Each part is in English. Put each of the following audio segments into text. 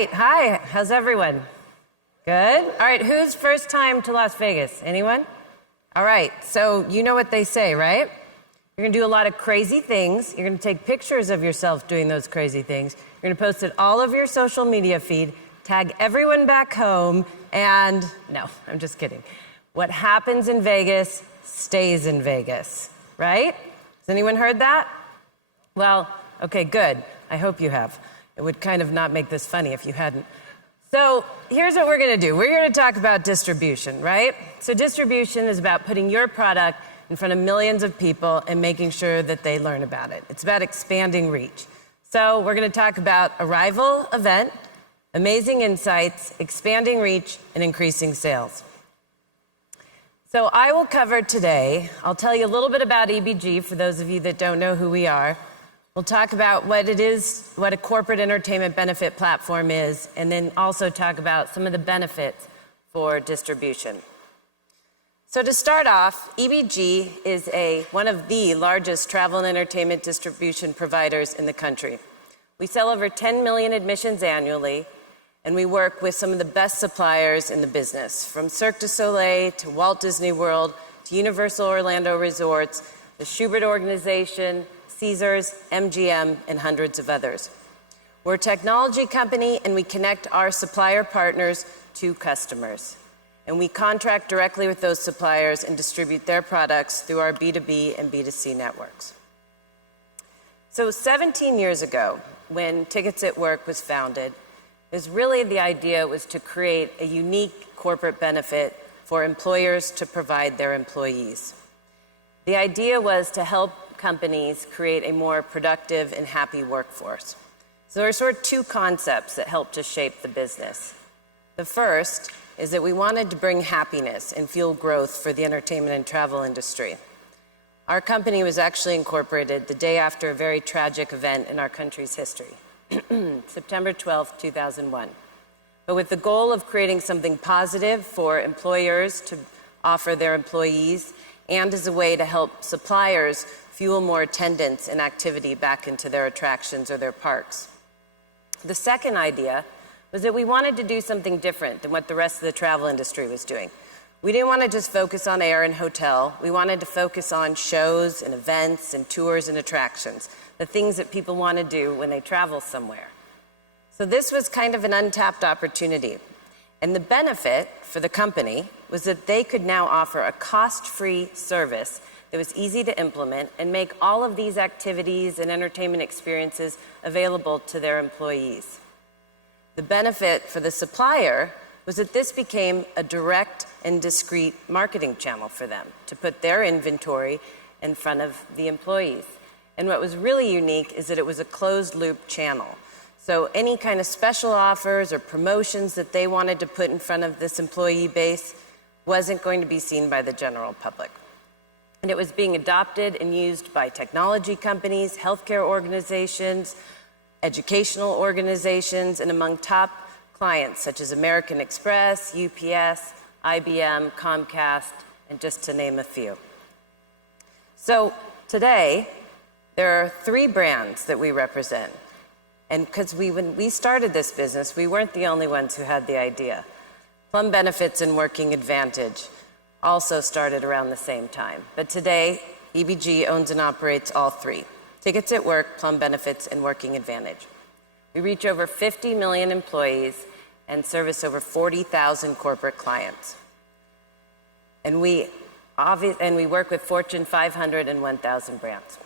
right, hi, how's everyone? Good? All right, who's first time to Las Vegas? Anyone? All right, so you know what they say, right? You're gonna do a lot of crazy things. You're gonna take pictures of yourself doing those crazy things. You're gonna post it all over your social media feed, tag everyone back home, and no, I'm just kidding. What happens in Vegas stays in Vegas, right? Has anyone heard that? Well, okay, good. I hope you have. It would kind of not make this funny if you hadn't. So here's what we're gonna do. We're gonna talk about distribution, right? So distribution is about putting your product in front of millions of people and making sure that they learn about it. It's about expanding reach. So we're gonna talk about Arival event, amazing insights, expanding reach, and increasing sales. So I will cover today, I'll tell you a little bit about EBG for those of you that don't know who we are. We'll talk about what it is, what a corporate entertainment benefit platform is, and then also talk about some of the benefits for distribution. So to start off, EBG is one of the largest travel and entertainment distribution providers in the country. We sell over 10 million admissions annually, and we work with some of the best suppliers in the business, from Cirque du Soleil to Walt Disney World to Universal Orlando Resorts, the Schubert Organization, Caesars, MGM, and hundreds of others. We're a technology company, and we connect our supplier partners to customers. And we contract directly with those suppliers and distribute their products through our B2B and B2C networks. So 17 years ago, when Tickets at Work was founded, the idea was to create a unique corporate benefit for employers to provide their employees. The idea was to help companies create a more productive and happy workforce. So there are sort of two concepts that helped to shape the business. The first is that we wanted to bring happiness and fuel growth for the entertainment and travel industry. Our company was actually incorporated the day after a very tragic event in our country's history, September 12th, 2001. But with the goal of creating something positive for employers to offer their employees and as a way to help suppliers fuel more attendance and activity back into their attractions or their parks. The second idea was that we wanted to do something different than what the rest of the travel industry was doing. We didn't want to just focus on air and hotel. We wanted to focus on shows and events and tours and attractions, the things that people want to do when they travel somewhere. So this was kind of an untapped opportunity. And the benefit for the company was that they could now offer a cost-free service that was easy to implement and make all of these activities and entertainment experiences available to their employees. The benefit for the supplier was that this became a direct and discreet marketing channel for them to put their inventory in front of the employees. And what was really unique is that it was a closed-loop channel. So any kind of special offers or promotions that they wanted to put in front of this employee base wasn't going to be seen by the general public. And it was being adopted and used by technology companies, healthcare organizations, educational organizations, and among top clients such as American Express, UPS, IBM, Comcast, and just to name a few. So today, there are 3 brands that we represent. And because when we started this business, we weren't the only ones who had the idea. Plum Benefits and Working Advantage also started around the same time. But today, EBG owns and operates all 3. Tickets at Work, Plum Benefits, and Working Advantage. We reach over 50 million employees and service over 40,000 corporate clients. And we work with Fortune 500 and 1,000 brands.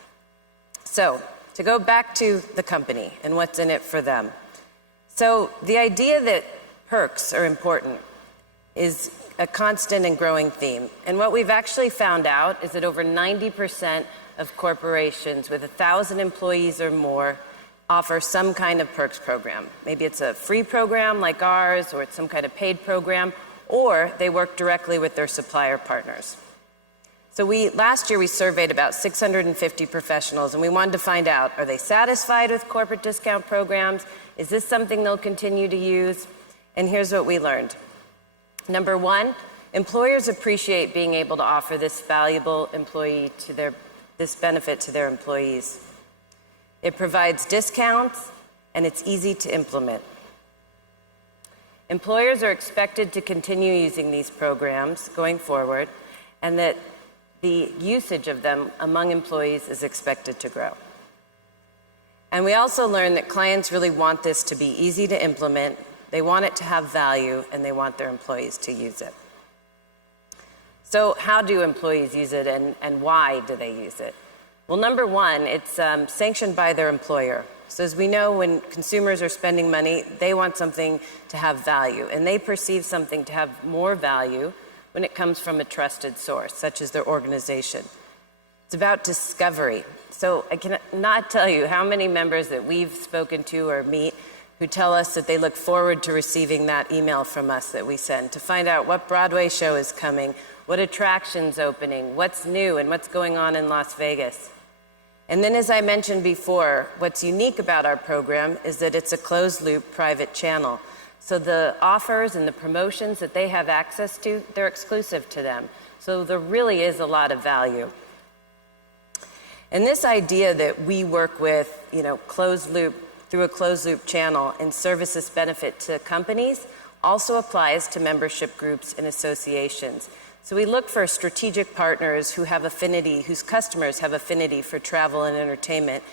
So, to go back to the company and what's in it for them. So, the idea that perks are important is a constant and growing theme. And what we've actually found out is that over 90% of corporations with 1,000 employees or more offer some kind of perks program. Maybe it's a free program like ours, or it's some kind of paid program, or they work directly with their supplier partners. So last year we surveyed about 650 professionals, and we wanted to find out, are they satisfied with corporate discount programs? Is this something they'll continue to use? And here's what we learned. Number 1, employers appreciate being able to offer this valuable this benefit to their employees. It provides discounts, and it's easy to implement. Employers are expected to continue using these programs going forward, and that the usage of them among employees is expected to grow. And we also learned that clients really want this to be easy to implement, they want it to have value, and they want their employees to use it. So how do employees use it, and why do they use it? Well, number one, it's sanctioned by their employer. So as we know, when consumers are spending money, they want something to have value, and they perceive something to have more value when it comes from a trusted source, such as their organization. It's about discovery. So I cannot tell you how many members that we've spoken to or meet who tell us that they look forward to receiving that email from us that we send to find out what Broadway show is coming, what attraction's opening, what's new, and what's going on in Las Vegas. And then, as I mentioned before, what's unique about our program is that it's a closed-loop private channel. So the offers and the promotions that they have access to, they're exclusive to them. So there really is a lot of value. And this idea that we work with, through a closed-loop channel and services benefit to companies also applies to membership groups and associations. So we look for strategic partners who have affinity, whose customers have affinity for travel and entertainment,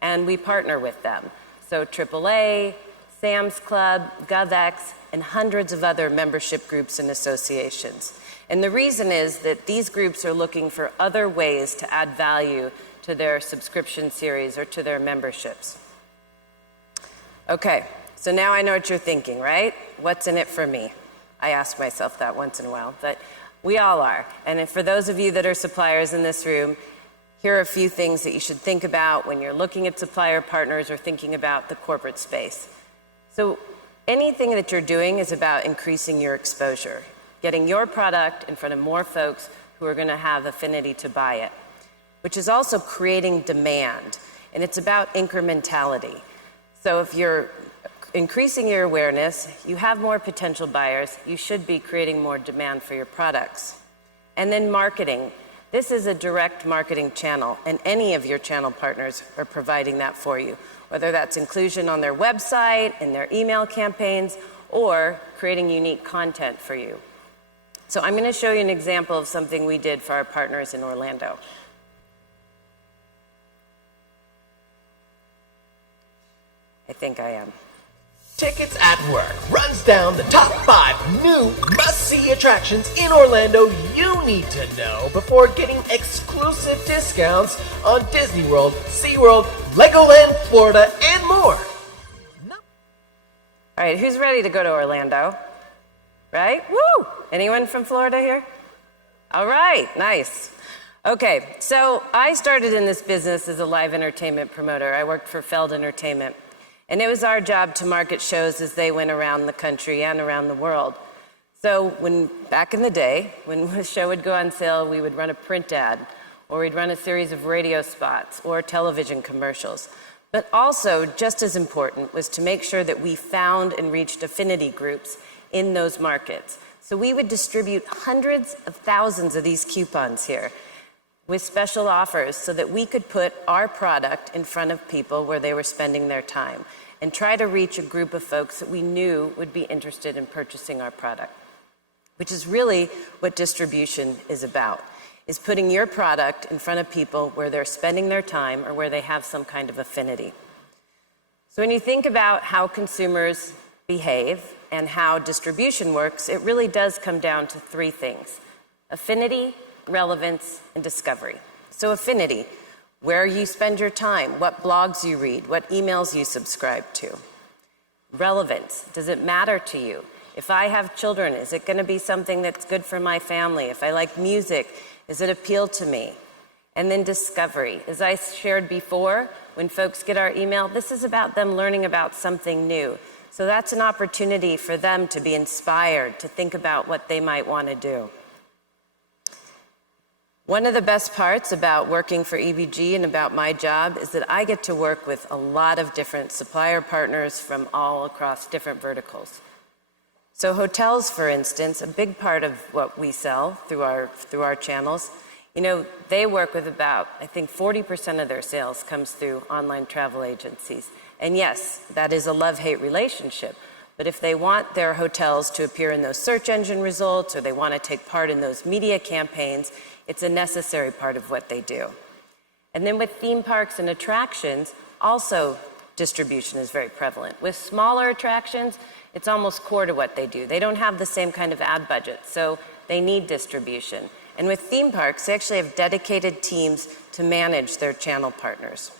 and we partner with them. So AAA, Sam's Club, GovX, and hundreds of other membership groups and associations. And the reason is that these groups are looking for other ways to add value to their subscription series or to their memberships. Okay, so now I know what you're thinking, right? What's in it for me? I ask myself that once in a while, but we all are. And for those of you that are suppliers in this room, here are a few things that you should think about when you're looking at supplier partners or thinking about the corporate space. So anything that you're doing is about increasing your exposure, getting your product in front of more folks who are going to have affinity to buy it, which is also creating demand. And it's about incrementality. So if you're increasing your awareness, you have more potential buyers, you should be creating more demand for your products. And then marketing. This is a direct marketing channel, and any of your channel partners are providing that for you, whether that's inclusion on their website, in their email campaigns, or creating unique content for you. So I'm going to show you an example of something we did for our partners in Orlando. I think I am. Tickets at Work runs down the top 5 new must-see attractions in Orlando you need to know before getting exclusive discounts on Disney World, SeaWorld, Legoland, Florida, and more. All right, who's ready to go to Orlando? Right? Woo! Anyone from Florida here? All right, nice. Okay, so I started in this business as a live entertainment promoter. I worked for Feld Entertainment. And it was our job to market shows as they went around the country and around the world. So back in the day, when a show would go on sale, we would run a print ad, or we'd run a series of radio spots or television commercials. But also, just as important, was to make sure that we found and reached affinity groups in those markets. So we would distribute hundreds of thousands of these coupons here with special offers so that we could put our product in front of people where they were spending their time and try to reach a group of folks that we knew would be interested in purchasing our product, which is really what distribution is about, is putting your product in front of people where they're spending their time or where they have some kind of affinity. So when you think about how consumers behave and how distribution works, it really does come down to 3 things: affinity, relevance, and discovery. So affinity, where you spend your time, what blogs you read, what emails you subscribe to. Relevance, does it matter to you? If I have children, is it going to be something that's good for my family? If I like music, does it appeal to me? And then discovery. As I shared before, when folks get our email, this is about them learning about something new. So that's an opportunity for them to be inspired, to think about what they might want to do. One of the best parts about working for EBG and about my job is that I get to work with a lot of different supplier partners from all across different verticals. So hotels, for instance, a big part of what we sell through our channels, they work with about, I think 40% of their sales comes through online travel agencies. And yes, that is a love-hate relationship, But if they want their hotels to appear in those search engine results or they want to take part in those media campaigns, it's a necessary part of what they do. And then with theme parks and attractions, also distribution is very prevalent. With smaller attractions, it's almost core to what they do. They don't have the same kind of ad budget, so they need distribution. And with theme parks, they actually have dedicated teams to manage their channel partners.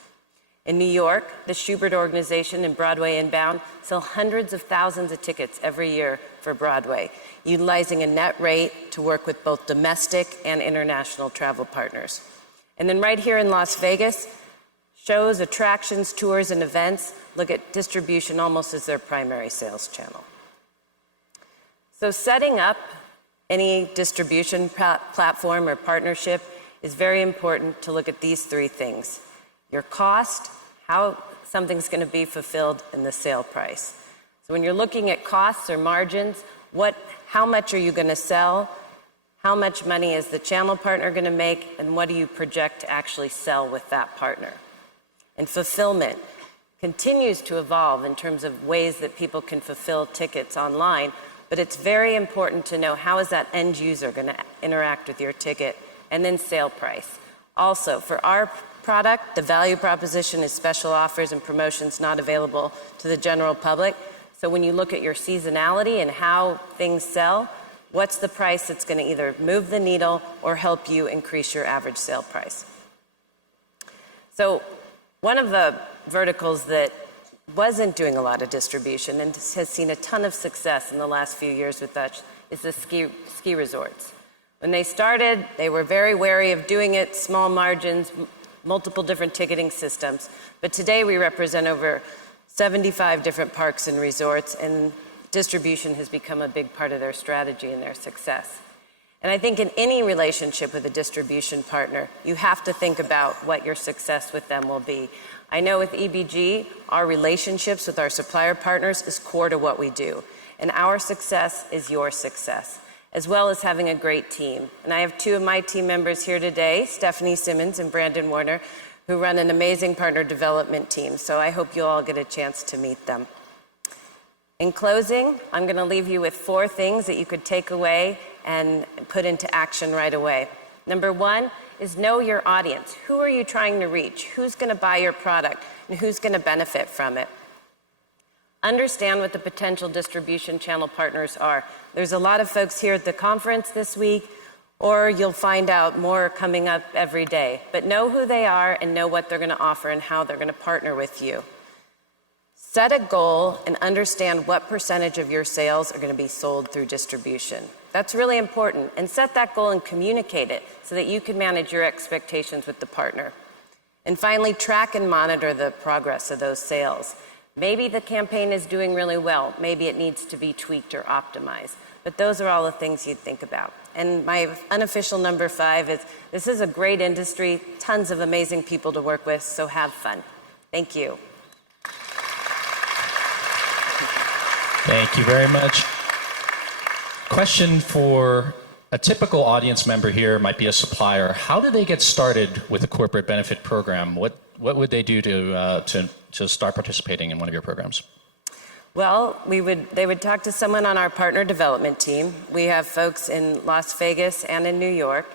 In New York, the Schubert organization and Broadway Inbound sell hundreds of thousands of tickets every year for Broadway, utilizing a net rate to work with both domestic and international travel partners. And then right here in Las Vegas, shows, attractions, tours, and events look at distribution almost as their primary sales channel. So setting up any distribution platform or partnership is very important to look at these three things: your cost, how something's going to be fulfilled, and the sale price. So when you're looking at costs or margins, how much are you going to sell? How much money is the channel partner going to make? And what do you project to actually sell with that partner? And fulfillment continues to evolve in terms of ways that people can fulfill tickets online, but it's very important to know how is that end user going to interact with your ticket, and then sale price. Also, for our product, the value proposition is special offers and promotions not available to the general public. So when you look at your seasonality and how things sell, what's the price that's going to either move the needle or help you increase your average sale price? So one of the verticals that wasn't doing a lot of distribution and has seen a ton of success in the last few years with us is the ski resorts. When they started, they were very wary of doing it, small margins, multiple different ticketing systems. But today we represent over 75 different parks and resorts, and distribution has become a big part of their strategy and their success. And I think in any relationship with a distribution partner, you have to think about what your success with them will be. I know with EBG, our relationships with our supplier partners is core to what we do. And our success is your success, as well as having a great team. And I have two of my team members here today, Stephanie Simmons and Brandon Warner, who run an amazing partner development team. So I hope you'll all get a chance to meet them. In closing, I'm going to leave you with 4 things that you could take away and put into action right away. Number 1 is know your audience. Who are you trying to reach? Who's going to buy your product? And who's going to benefit from it? Understand what the potential distribution channel partners are. There's a lot of folks here at the conference this week, or you'll find out more coming up every day. But know who they are and know what they're going to offer and how they're going to partner with you. Set a goal and understand what percentage of your sales are going to be sold through distribution. That's really important. And set that goal and communicate it so that you can manage your expectations with the partner. And finally, track and monitor the progress of those sales. Maybe the campaign is doing really well. Maybe it needs to be tweaked or optimized. But those are all the things you'd think about. And my unofficial number 5 is this is a great industry, tons of amazing people to work with, so have fun. Thank you. Thank you very much. Question for a typical audience member here might be a supplier. How do they get started with a corporate benefit program? What would they do to start participating in one of your programs? Well, they would talk to someone on our partner development team. We have folks in Las Vegas and in New York,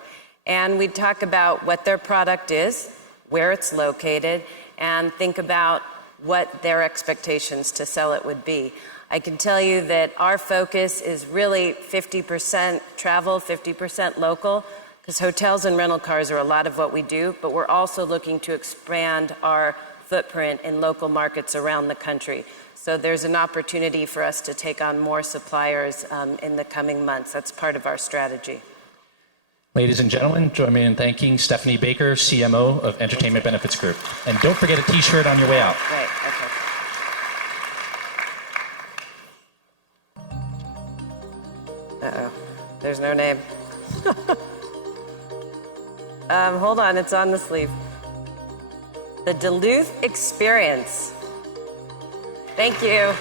and we'd talk about what their product is, where it's located, and think about what their expectations to sell it would be. I can tell you that our focus is really 50% travel, 50% local, because hotels and rental cars are a lot of what we do, but we're also looking to expand our footprint in local markets around the country. So there's an opportunity for us to take on more suppliers in the coming months. That's part of our strategy. Ladies and gentlemen, join me in thanking Stephanie Baker, CMO of Entertainment Benefits Group. And don't forget a t-shirt on your way out. Right, okay. Uh-oh, there's no name. Hold on, it's on the sleeve. The Duluth Experience. Thank you.